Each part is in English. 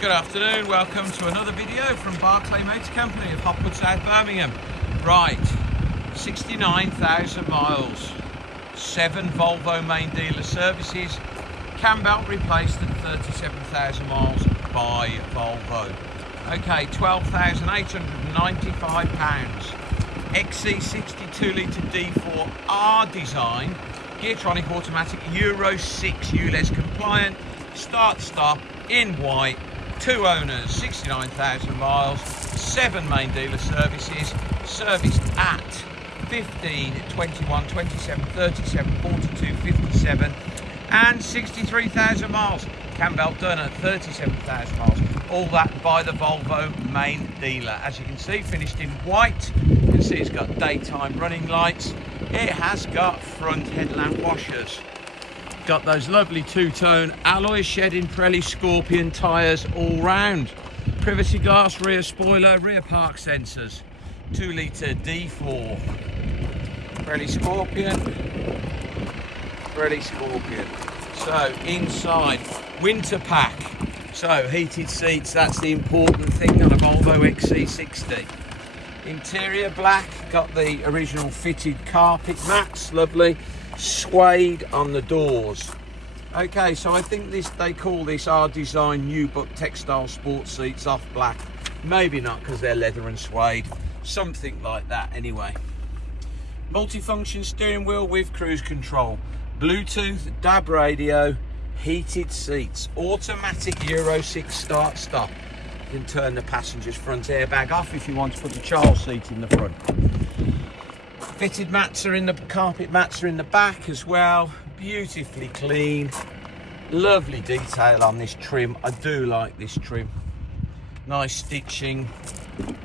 Good afternoon, welcome to another video from Barclay Motor Company of Hopwood, South Birmingham. Right, 69,000 miles, 7 Volvo main dealer services, cam belt replaced at 37,000 miles by Volvo. Okay, £12,895. XC60 2-litre D4 R design, Geartronic automatic, Euro 6 ULEZ compliant, start-stop in white, 2 owners, 69,000 miles, 7 main dealer services, serviced at 15, 21, 27, 37, 42, 57 and 63,000 miles. Cam belt done at 37,000 miles. All that by the Volvo main dealer. As you can see, finished in white. You can see it's got daytime running lights. It has got front headlamp washers. Got those lovely two-tone alloy shedding Pirelli Scorpion tyres all round. Privacy glass, rear spoiler, rear park sensors. 2-litre D4. Pirelli Scorpion. Pirelli Scorpion. So inside, winter pack. So heated seats, that's the important thing on a Volvo XC60. Interior black, got the original fitted carpet mats, lovely. Suede on the doors. Okay, so I think they call this R Design Nubuck textile sports seats off black. Maybe not because they're leather and suede. Something like that anyway. Multifunction steering wheel with cruise control. Bluetooth, DAB radio, heated seats, automatic Euro 6 start-stop. You can turn the passenger's front airbag off if you want to put the child seat in the front. Fitted mats are in the carpet mats are in the back as well. Beautifully clean. Lovely detail on this trim. I do like this trim. Nice stitching.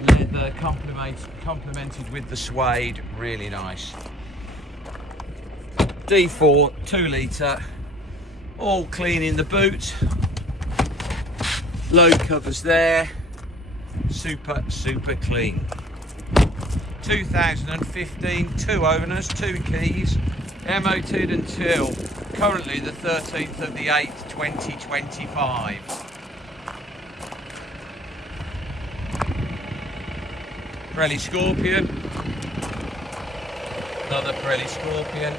Leather complemented with the suede. Really nice. D4 2-litre. All clean in the boot. Load covers there. Super clean. 2015, 2 owners, 2 keys, MOT'd until currently the 13th of the 8th, 2025. Pirelli Scorpion, another Pirelli Scorpion.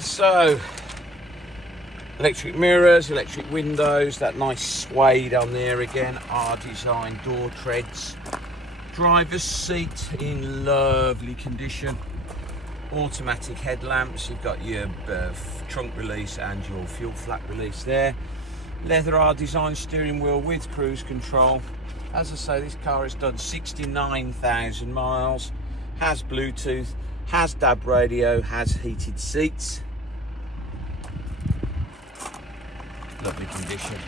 So electric mirrors, electric windows, that nice suede on there again, R Design door treads. Driver's seat in lovely condition. Automatic headlamps, you've got your trunk release and your fuel flap release there. Leather R Design steering wheel with cruise control. As I say, this car has done 69,000 miles, has Bluetooth, has DAB radio, has heated seats. Lovely condition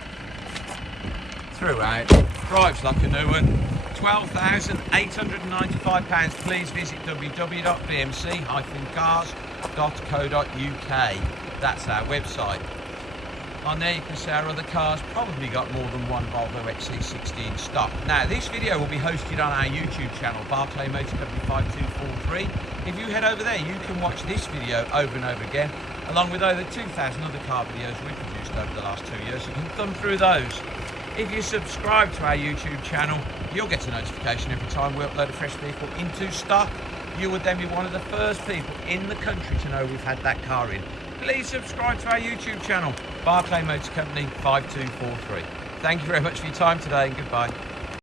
throughout, drives like a new one. £12,895. Please visit www.bmc-cars.co.uk. that's our website. On there you can see our other cars, probably got more than one Volvo XC60 in stock. Now this video will be hosted on our YouTube channel, Barclay Motor Company 5243. If you head over there you can watch this video over and over again, along with over 2,000 other car videos we've produced over the last 2 years. You can thumb through those. If you subscribe to our YouTube channel, you'll get a notification every time we upload a fresh vehicle into stock. You would then be one of the first people in the country to know we've had that car in. Please subscribe to our YouTube channel, Barclay Motor Company 5243. Thank you very much for your time today and goodbye.